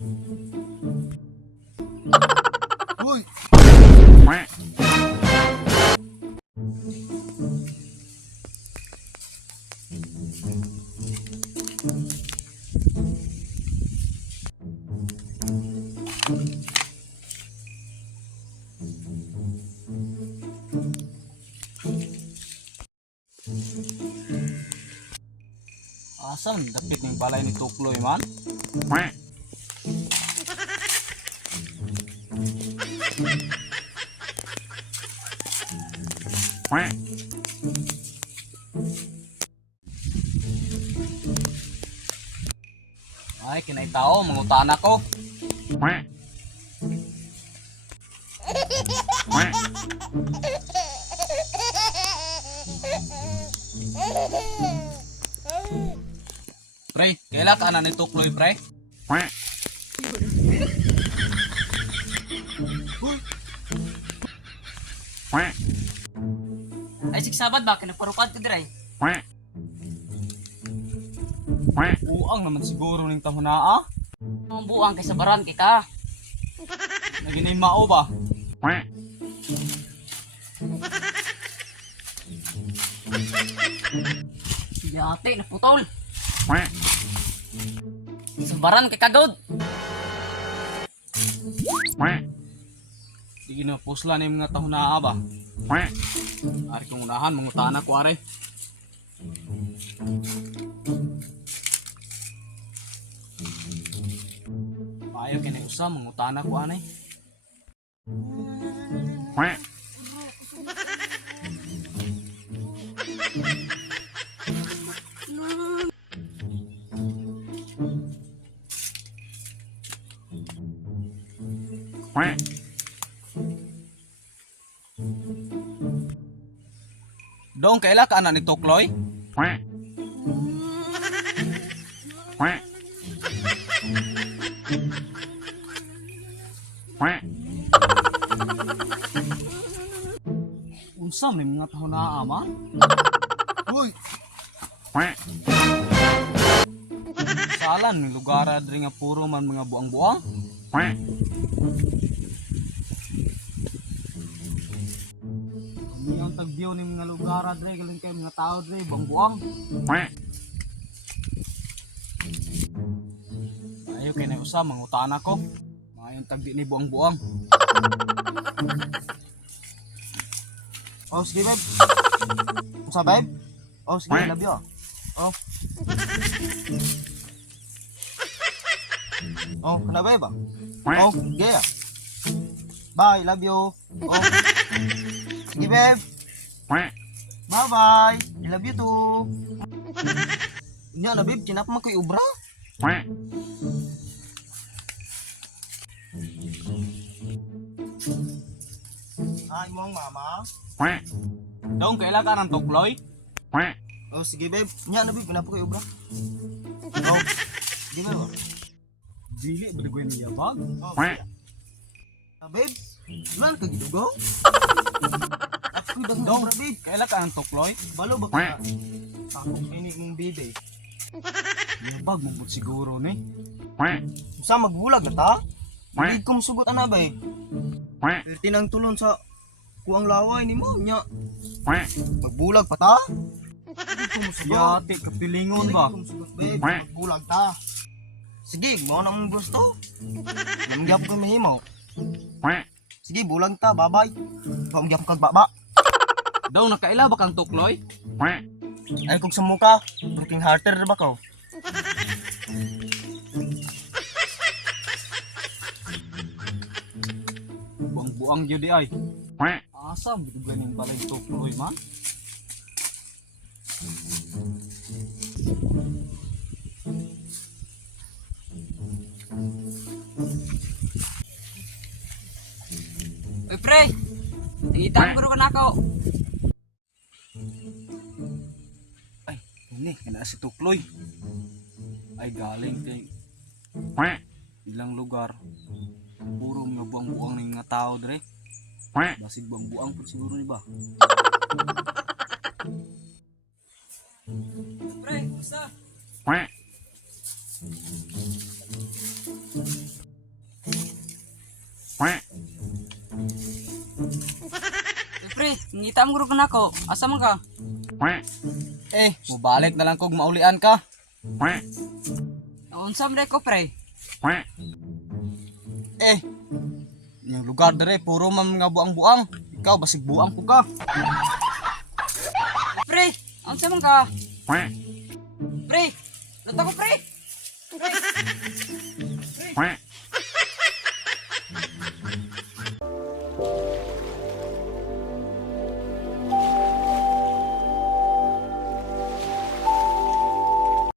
Uy! Asam dapit ning balay ni Tukloy man. Ay, kinay tao, mangutana ko. Pre, kaila ka na ni Tukloy, pre? Ay sigsabad ba kinaparukad ko diray. Uang naman siguro ning tahuna, ah. Ang buang kay sa baran kay ka. Naginay mao ba? Sige ate naputol. Sa baran kay kagod. Di ginapusla ni mga tahuna ba? Ari kong unahan, mangutana ko are. Ayaw kinay usa, mangutana ko anay. Dong, kaila ka na ni Tukloy? Unsam ni mga tahuna ama? Uy! Salan ni lugar adri nga puro man mga buang-buang. Kami ang tagbiyo ni mga lugar adri galing kay mga tao adri buang-buang. Ayaw kay na usa mangutana ko. Mga tagdi ni buang-buang. Oh, sige, babe. Sa babe? Oh, sige, love you. Oh. Oh, kana babe ba? Oh, sige. Bye, love you. Oh. Sige, babe. Bye-bye. I love you too. Nya na, babe. Kinap man ko'y ubra. Ay, mo ang mama. Dong, kaila ka ng Tukloy? Oh, sige, babe. Nya na, babe. Kinap ko'y ubra. Oh. Di ba ba? Dili, baligwin niya bag? Oh, sige. Ah, babe. Lan ka gidugo? Ako dang Dong, ubra, babe. kaila ka ng Tukloy? Balo ba ka? Ako ini mong bide. Niya bag mo siguro ni. Sa magbulag na ta? Hindi kong sugot ana ba eh. Tinang tulon sa kuang laway ni mo nya. Magbulag pa ta? Hindi kong sugot. Yati, kapilingon ba? Hindi kong sugot babe. Magbulag ta. Sige, mo na mong gusto. Namgyap ko mahimaw. Sige, bulag ta, babay. Pamgyap kag baba. Dong, nakaila ba kang Tukloy? Ay kog sa muka, broken hearted ba ko? Buang-buang jud di ay. Asam gitu ganing balay Tukloy man. Uy pre. Tingitang bro ka nako. Ay, ini kana si Tukloy. Ay galing kay ilang lugar. Puro mga buang-buang ng mga tao dire. Basig buang-buang po siguro ni ba? Pre, kumusta? Nangita mo ka nako. Asa man ka? Mubalik na lang kog maulian ka. Unsa man ko pre? Yung lugar dere puro man nga buang-buang. Ikaw basig buang ko ka. Pre, unsa man ka? Pre, luto ko pre. Pre.